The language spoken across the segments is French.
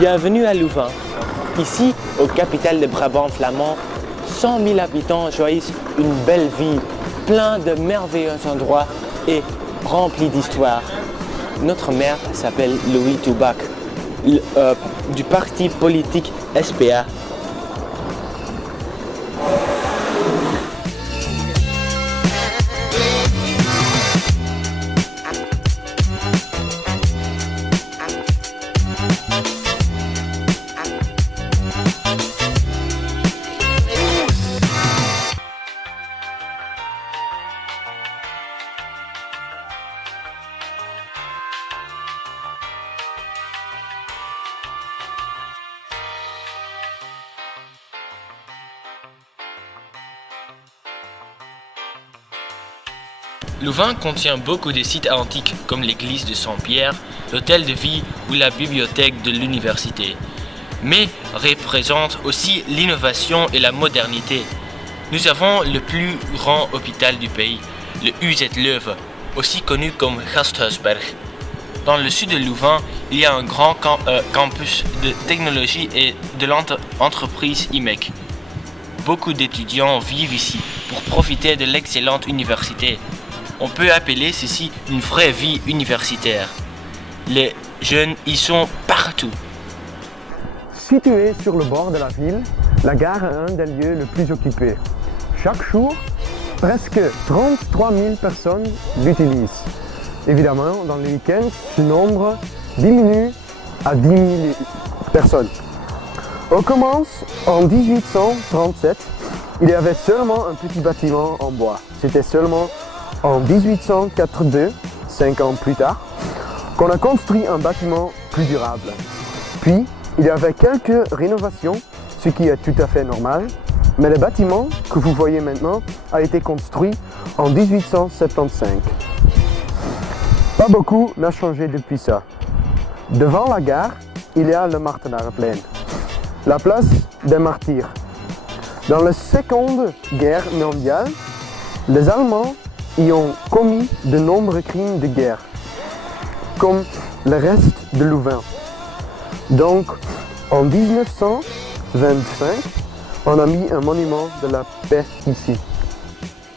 Bienvenue à Louvain. Ici, au capitale de Brabant flamand, 100 000 habitants jouissent une belle vie, plein de merveilleux endroits et rempli d'histoire. Notre maire s'appelle Louis Toubac, du parti politique SPA. Louvain contient beaucoup de sites antiques comme l'église de Saint-Pierre, l'hôtel de ville ou la bibliothèque de l'université, mais représente aussi l'innovation et la modernité. Nous avons le plus grand hôpital du pays, le UZ Leuven, aussi connu comme Gasthuisberg. Dans le sud de Louvain, il y a un grand campus de technologie et de l'entreprise IMEC. Beaucoup d'étudiants vivent ici pour profiter de l'excellente université. On peut appeler ceci une vraie vie universitaire. Les jeunes y sont partout. Située sur le bord de la ville, la gare est un des lieux les plus occupés. Chaque jour, presque 33 000 personnes l'utilisent. Évidemment, dans les week-ends, ce nombre diminue à 10 000 personnes. On commence en 1837. Il y avait seulement un petit bâtiment en bois. C'était seulement en 1882, 5 ans plus tard, qu'on a construit un bâtiment plus durable. Puis, il y avait quelques rénovations, ce qui est tout à fait normal, mais le bâtiment que vous voyez maintenant a été construit en 1875. Pas beaucoup n'a changé depuis ça. Devant la gare, il y a le Martenarenplein, la place des martyrs. Dans la Seconde Guerre mondiale, les Allemands y ont commis de nombreux crimes de guerre, comme le reste de Louvain. Donc, en 1925, on a mis un monument de la paix ici.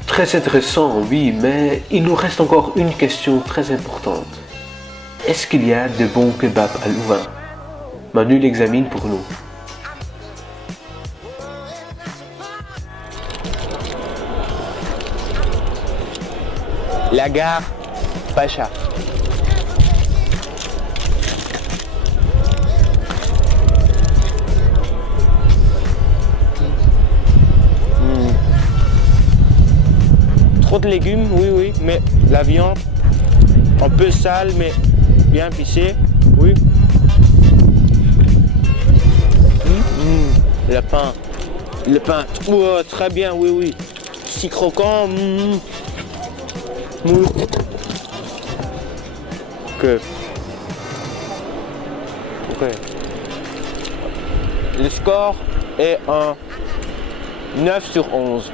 Très intéressant, oui, mais il nous reste encore une question très importante. Est-ce qu'il y a de bons kebabs à Louvain? Manu l'examine pour nous. La gare Pacha. Trop de légumes, oui, mais la viande, un peu sale, mais bien épicée, oui. Le pain, oh, très bien, oui. Si croquant, Oui. Ok. Le score est un 9 sur 11.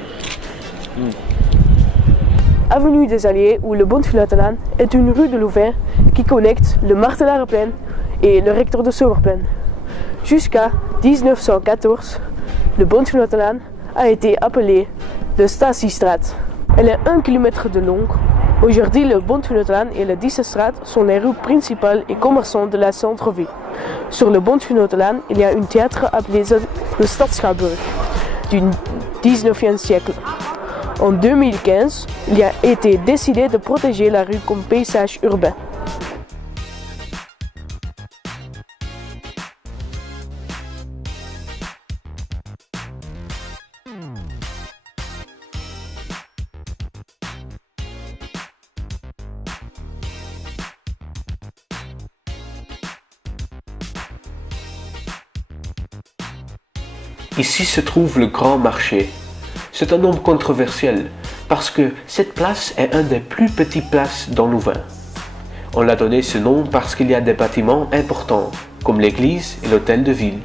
Avenue des Alliés ou le Bondgenotenlaan est une rue de Louvain qui connecte le Martenarenplein et le Rector de Zomerplein. Jusqu'à 1914, le Bondgenotenlaan a été appelé de Staatsstraat. Elle est 1 km de long. Aujourd'hui, le Bondgenotenlaan et la Diessestraat sont les rues principales et commerçantes de la centre-ville. Sur le Bondgenotenlaan, il y a un théâtre appelé le Stadschouwburg du 19e siècle. En 2015, il a été décidé de protéger la rue comme paysage urbain. Ici se trouve le Grand Marché. C'est un nom controversiel parce que cette place est une des plus petites places dans Louvain. On l'a donné ce nom parce qu'il y a des bâtiments importants comme l'église et l'hôtel de ville.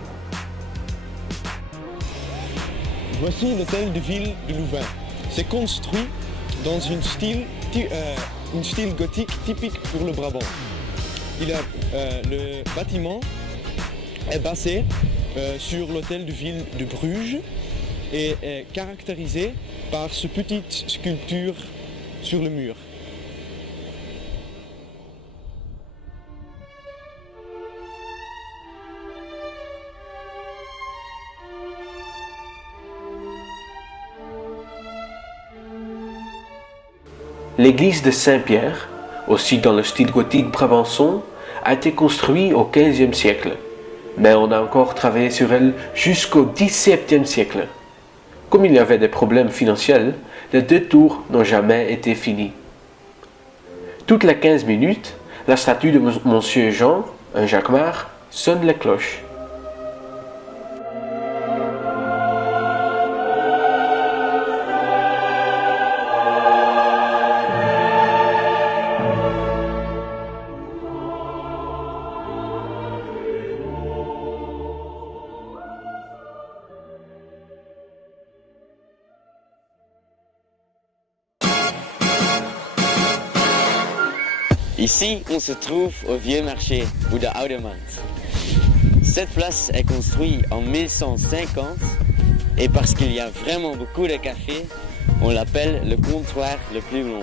Voici l'hôtel de ville de Louvain. C'est construit dans un style gothique typique pour le Brabant. Le bâtiment est basé sur l'hôtel de ville de Bruges et est caractérisé par ce petite sculpture sur le mur. L'église de Saint-Pierre, aussi dans le style gothique brabançon, a été construite au XVe siècle, mais on a encore travaillé sur elle jusqu'au XVIIe siècle. Comme il y avait des problèmes financiers, les 2 tours n'ont jamais été finis. Toutes les 15 minutes, la statue de Monsieur Jean, un jacquemart, sonne les cloches. Ici, on se trouve au Vieux Marché ou de Oudermans. Cette place est construite en 1150 et parce qu'il y a vraiment beaucoup de cafés, on l'appelle le comptoir le plus long.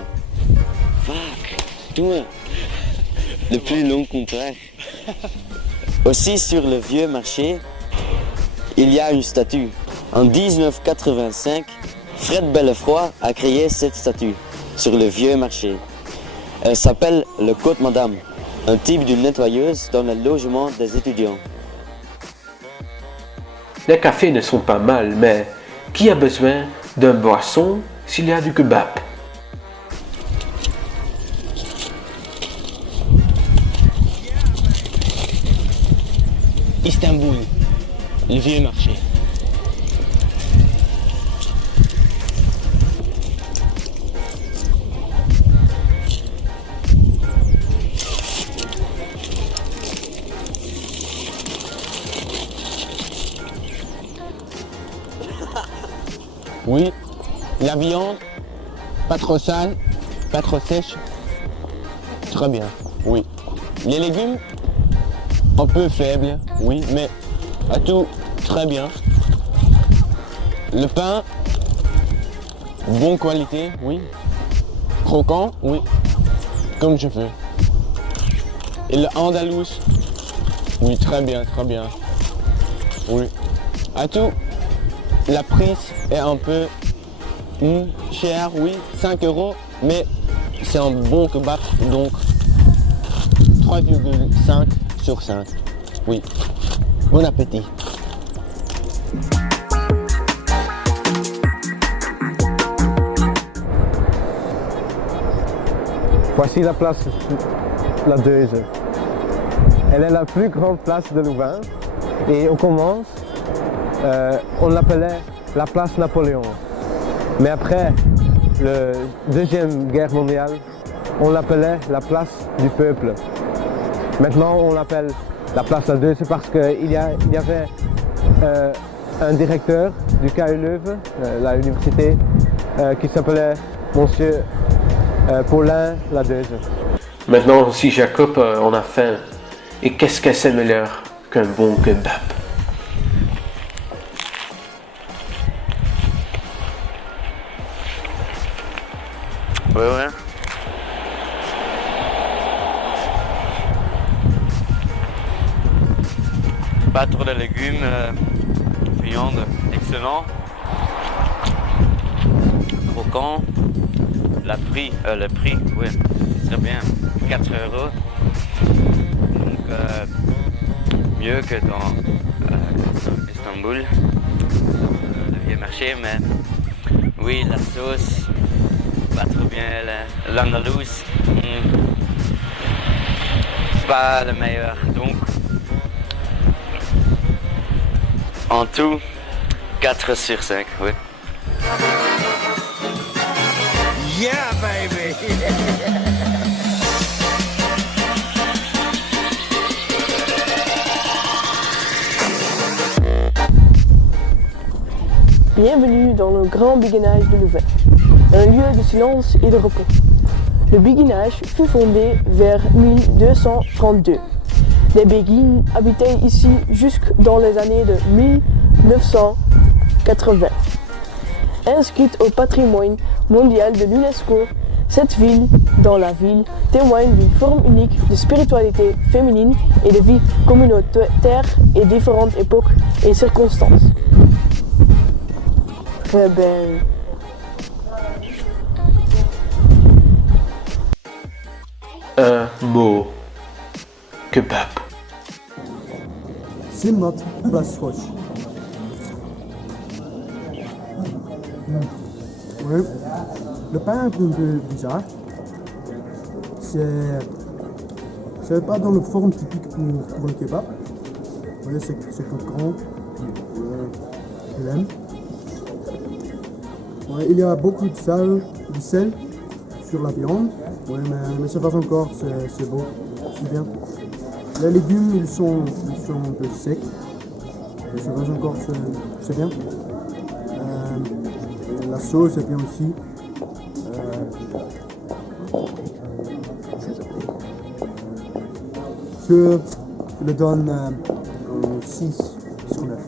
Fuck, toi, le plus long comptoir. Aussi sur le Vieux Marché, il y a une statue. En 1985, Fred Bellefroy a créé cette statue sur le Vieux Marché. Elle s'appelle le Côte-Madame, un type de nettoyeuse dans le logement des étudiants. Les cafés ne sont pas mal, mais qui a besoin d'un boisson s'il y a du kebab? Istanbul, le Vieux Marché. Oui, la viande, pas trop sale, pas trop sèche. Très bien, oui. Les légumes, un peu faibles, oui, mais à tout, très bien. Le pain, bonne qualité, oui. Croquant, oui, comme je veux. Et le andalous, oui, très bien, très bien. Oui. À tout, la prise est un peu chère, oui, 5 €, mais c'est un bon kebab, donc 3,5 sur 5. Oui, bon appétit. Voici la place La Deuze. Elle est la plus grande place de Louvain et on commence, on l'appelait la place Napoléon. Mais après la Deuxième Guerre mondiale, on l'appelait la place du peuple. Maintenant on l'appelle la place La Deuze parce qu'il y avait un directeur du KU Leuven, la université, qui s'appelait Monsieur Paulin La Deuze. Maintenant, si Jacob, on a faim. Et qu'est-ce que c'est meilleur qu'un bon kebab? Ouais. Pas trop de légumes, viande, excellent. Croquant. ans. Le prix, oui, très bien, 4 euros. Donc, mieux que dans Istanbul, le vieux marché, mais oui, la sauce, pas trop bien, l'andalouse, pas le meilleur. Donc, en tout, 4 sur 5, oui. Yeah, baby! Bienvenue dans le grand béguinage de Louvain, un lieu de silence et de repos. Le béguinage fut fondé vers 1232. Les Béguines habitaient ici jusque dans les années de 1980. Inscrite au patrimoine mondial de l'UNESCO, cette ville, dans la ville, témoigne d'une forme unique de spiritualité féminine et de vie communautaire et différentes époques et circonstances. Très belle. Un mot. Kebab. Simmat, place Roche. Oui, le pain est un peu bizarre. C'est pas dans la forme typique pour le kebab. Vous voyez, c'est grand. Je l'aime. Ouais, il y a beaucoup de sel sur la viande. Ouais, mais ça va encore, c'est beau, c'est bien. Les légumes, ils sont un peu secs. Et ça va encore, c'est bien. La sauce est bien aussi. Je le donne 6 sur 9.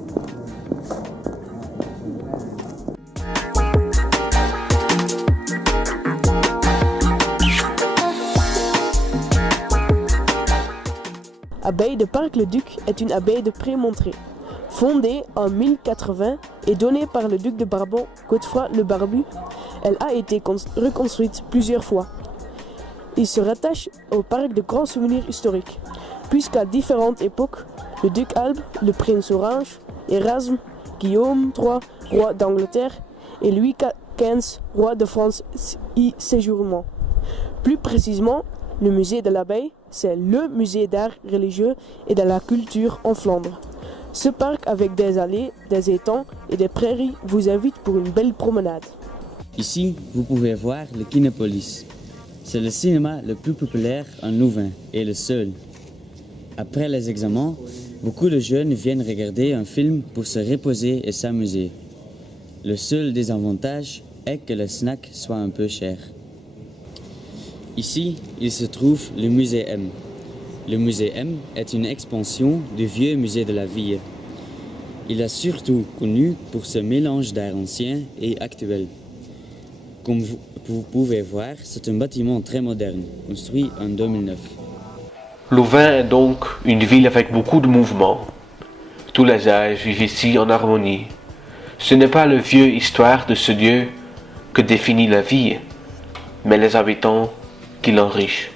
Abbaye de Parc-le-Duc est une abbaye de Prémontré, fondée en 1080 et donnée par le duc de Brabant, Godefroy le Barbu. Elle a été reconstruite plusieurs fois. Il se rattache au parc de grands souvenirs historiques, puisqu'à différentes époques, le duc Albe, le prince Orange, Erasme, Guillaume III, roi d'Angleterre, et Louis XV, roi de France, y séjournent. Plus précisément, le musée de l'abbaye, c'est le musée d'art religieux et de la culture en Flandre. Ce parc avec des allées, des étangs et des prairies vous invite pour une belle promenade. Ici, vous pouvez voir le Kinépolis. C'est le cinéma le plus populaire en Louvain et le seul. Après les examens, beaucoup de jeunes viennent regarder un film pour se reposer et s'amuser. Le seul désavantage est que le snack soit un peu cher. Ici, il se trouve le musée M. Le musée M est une expansion du vieux musée de la ville. Il est surtout connu pour ce mélange d'art ancien et actuel. Comme vous pouvez voir, c'est un bâtiment très moderne, construit en 2009. Louvain est donc une ville avec beaucoup de mouvements. Tous les âges vivent ici en harmonie. Ce n'est pas la vieille histoire de ce lieu que définit la vie, mais les habitants qui l'enrichissent.